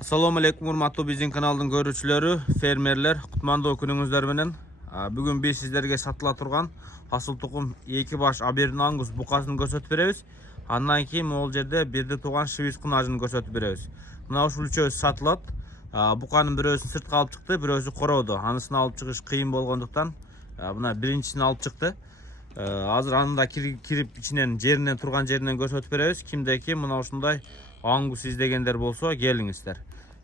Assalamu alaikum urmatlı bizim kanalın görüşçüleri, fermerler, kutmandoo günüңүздөр менен. Bugün biz sizlerge satıla turgan asıl tukum 2 baş Aberrin Angus bukasyny görsötüp berебиз. Andan keyin могул жерде бирди тууган швиц кунажын görsötüp беребиз. Мына ушул үчөөсү сатылат. Буканын бирөөсүн сыртка алып чыкты, бирөөсү короодо. Анысын алып чыгыш кыйын болгондуктан мына биринчисин алып чыкты. Азыр анында кирип ичинен жеринен турган жеринен көрсөтүп беребиз. Кимде ким мына ушундай аңгус издегендер болсо келиңиздер.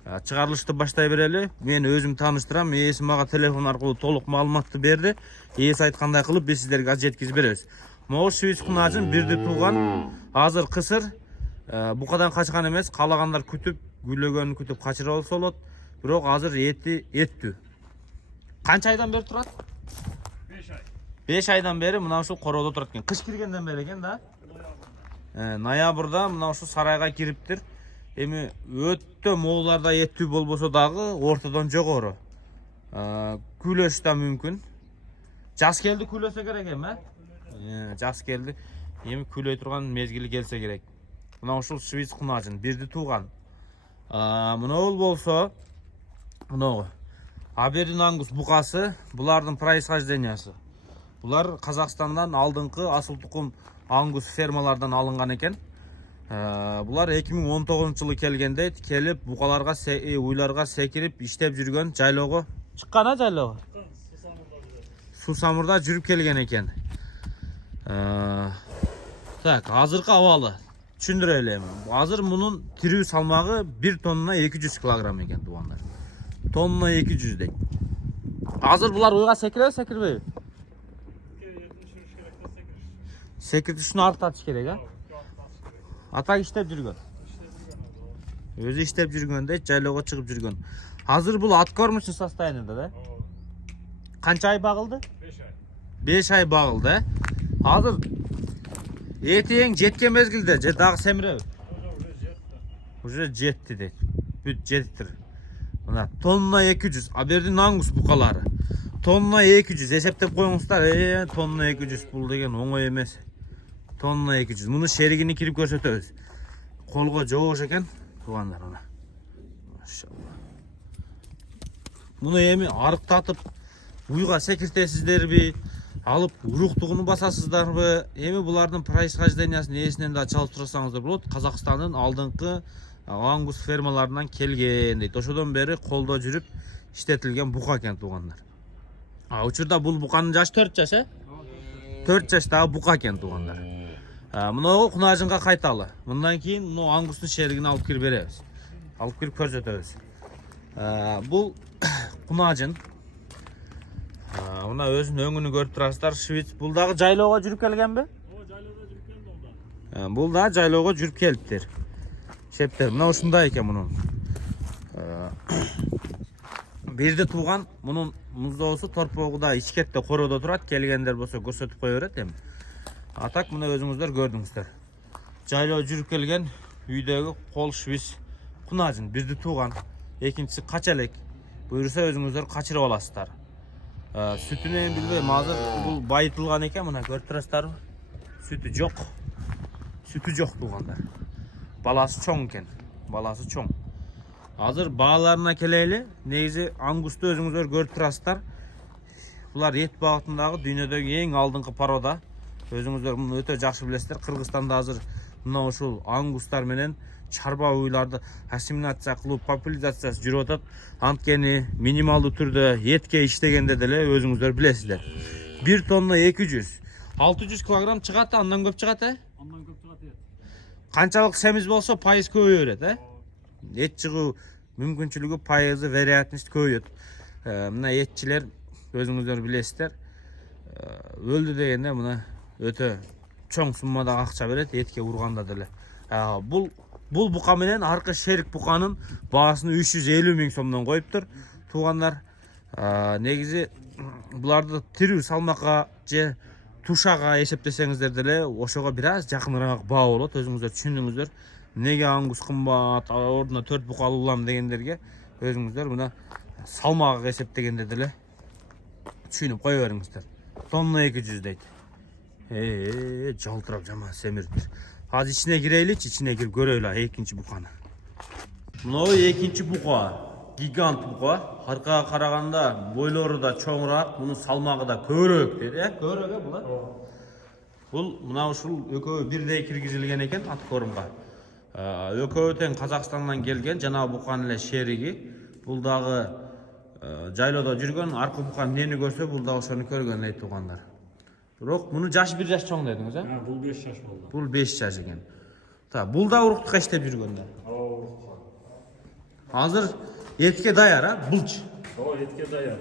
Чыгарылышты баштай берели. Мен өзүм тааныштырам. Ээси мага телефон аркылуу толук маалыматты берди. Ээси айткандай кылып биз сиздерге жеткизип беребиз. Могу швиц кунажын бирди тууган. Азыр кысыр букадан качкан эмес. Каалагандар күтүп, гүлөгөнүн күтүп качырып алса болот. Бирок азыр эти эттүү. Канча айдан бери турат? 5 ай. 5 айдан бeri мына ушул короодо турат экен. Кыш киргенден бери экен да. Ноябрда мына ушул сарайга кириптир. Эми өттө мооларда эттүү болбосо дагы ортодон жогору. Күлөш да мүмкүн. Жаз келди күлөсө керек эми, жаз келди. Эми күлөй турган мезгили келсе керек. Мына ушул швиц кунажын бирди тууган. Мына болсо, мына Aberrin Angus букасы, булардын происхождениясы. Булар Казакстандан алдыңкы асыл тукум аңгус фермалардан алынган экен. Булар 2019 жылы келгенде келип букаларга уйларга секирип иштеп жүргөн жайлоого чыккан жайлоого. Суу самурда жүрүп келген экен. Так, азыркы абалы түшүндүрө элем. Азыр мунун тирүү салмагы 1 тонна 200 килограмм экен туугандар. Тонна 200 дейт. Азыр булар уйга секиреби, секирбейби? Секиртишин артатыш керек, а? Атак иштеп жүргөн. Өзү иштеп жүргөндө жайлоого чыгып жүргөн. Азыр бул откормочный состояниеде да? Канча ай багылды? 5 ай. 5 ай багылды, Азыр этең жеткен мезгилде же дагы семиреби? Уже жетти дейт. Бүт жеттир. Мына тонна 200 Aberrin Angus букалары. Тонна 200 эсептеп коюңуздар. Тонна 200 бул деген оңой эмес. Тонна 200. Муну шеригини кирип көрсөтөбүз. Колго жобош экен туугандар мына. Машалла. Муну эми арыктатып уйга секиртесиздерби, алып уруктугуну басасыздарбы? Эми булардын происхождениясын эсинен да чалып турсаңыздар болот. Казакстандын алдыңкы аңгус фермаларынан келген дейт. Ошодон бери колдо жүрүп иштетилген бука экен туугандар. Учурда бул буканын жашы 4 жаш, 4 жаштагы бука экен туугандар. Мына кунажынга кайталы. Мындан кийин мына аңгустун шеригин алып кирип беребиз. Алып кирип көрсөтөбүз. Бул кунажын. Мына өзүнүн өңүнү көрүп турасыздар. Швиц. Бул дагы жайлоого жүрүп келгенби? Жайлоого жүрүп келди да. Бул да жайлоого жүрүп келиптир. Шептер. Мына ушундай экен мунун. Бирди тууган, мунун муздоосу торпогуда ичкетте короодо турат. Келгендер болсо көрсөтүп кое берет эми. Атак мына өзүңүздөр көрдүңүздөр. Жайлоо жүрүп келген үйдөгү кол швиц кунажын бирди тууган. Экинчиси качалек. Буйруса өзүңүздөр качырып аласыздар. Сүтүнү эми билбейм, азыр бул байытылган экен, мына көрүп турасыздарбы? Сүтү жок. Сүтү жок туугандар. Баласы чоң экен. Баласы чоң. Азыр бааларына келели. Негизи аңгусту өзүңүздөр көрүп турасыздар. Булар эт багытындагы дүйнөдөгү эң алдыңкы порода. Өзүңүздөр муну өтө жакшы билесиздер. Кыргызстанда азыр мына ушул аңгустар менен чарба уйларды ассимиляция кылып, популяризациясы жүрүп атат. Анткени минималдуу түрдө этке иштегенде деле өзүңүздөр билесиздер. 1 тонна 200, 600 килограмм чыгат, андан көп чыгат, Андан көп чыгат эт. Канчалык семиз болсо пайыз көбөйө берет, Эт чыгуу мүмкүнчүлүгү пайызы вероятность көбөйөт. Мына этчилер өзүңүздөр билесиздер. Өлдү дегенде мына өтө чоң суммада акча берет этке урганда деле. Бул бука менен аркы шерик буканын баасын 350 000 сомдон коюптур. Туугандар, негизи буларды тирүү салмакка же тушага эсептесеңиздер деле ошого бир аз жакыныраак баа болот. Өзүңүздөр түшүндүңүздөр. Неге аңгус кымбат, ордуна 4 бука алам дегендерге өзүңүздөр мына салмагы эсептегенде деле түшүнүп кое бериңиздер. Тонна 200 дейт. Жалтырап жаман семириптир. Азыр içine gireylik, içine girip göreyle ekинчи буканы. Mынау екінші бұқа. Гигант бұқа. Арқаға қарағанда бойлары да чоңырақ, бұның салмағы да көбірек деді. Көбірек бұлар. Бұл мынау ушул экөө бирдей киргизилген экен аткорумга. Экөө тең Казакстандан келген жана буканын эле шериги. Бул дагы жайлоодо жүргөн, аркы бука эмнени көрсө бул дагы ошону көргөн дейт туугандар. Бирок муну жашы 1 жаш чоң дедиңиз, э? Бул 5 жаш болду. Бул 5 жаш экен. Бул да уруктукка иштеп жүргөндөр. Азыр этке даяр, булч. Этке даяр.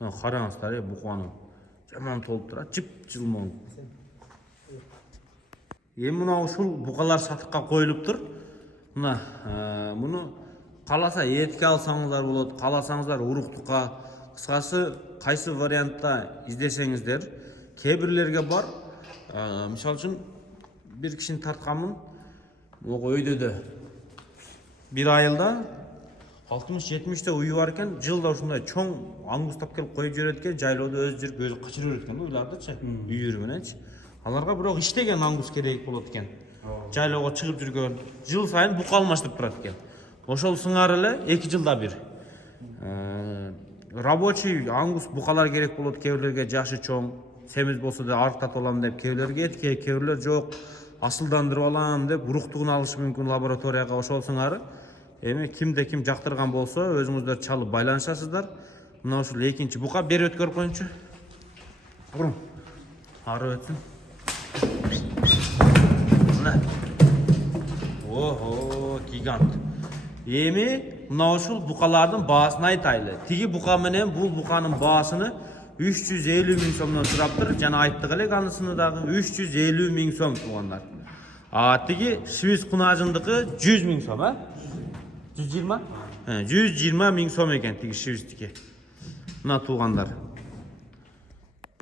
Караңыздар, буканын жаман толуп турат, жып-жылмоо. Эми мына ушул букалар сатыкка коюлуптур. Мына муну кааласа этке алсаңыздар болот, кааласаңыздар уруктукка. Кыскасы кайсы вариантта издесеңиздер, кээ бирлерге бар. Мисалы үчүн бир кишини тартканмын. Ого өйдөдө бир айылда 60-70 уyu бар экен, жылда ушундай чоң аңгус тап келип коюп жүрөт экен, жайлоодо өз жүрүп өзү качырып жүрөт экен, уйлардычы, үйүрү мененчи. Аларга бирок иштеген аңгус керек болот экен. Жайлоого чыгып жүргөн, жыл сайын бука алмаштырып турат экен. Ошол сыңары эле 2 жылда бир. Рабочий аңгус букалар керек болот, кээ бирлерге жашы чоң, семиз болсо да арыктатып алам деп, кээ бирлерге этке, кээ бирлер жок, асылдандырып алам деп, уруктугун алышы мүмкүн лабораторияга. Ошол сыңары эми кимде ким жактырган болсо өзүңүздөр чалып байланышасыздар. Мына ушул экинчи бука бери өткөрүп коюңчу. Бурун. Ары өтсүн. Мына. Ого, гигант. Эми мына ушул букалардын баасын айтайлы. Тиги бука менен бул буканын баасыны 350 миң сомдон тураптыр. Жана айттык элек анысыны дагы 350 миң сом туугандар. Тиги швиц кунажындыкы 100 миң сом, 120? 120 миң сом екен тиги швистики. Мына туугандар.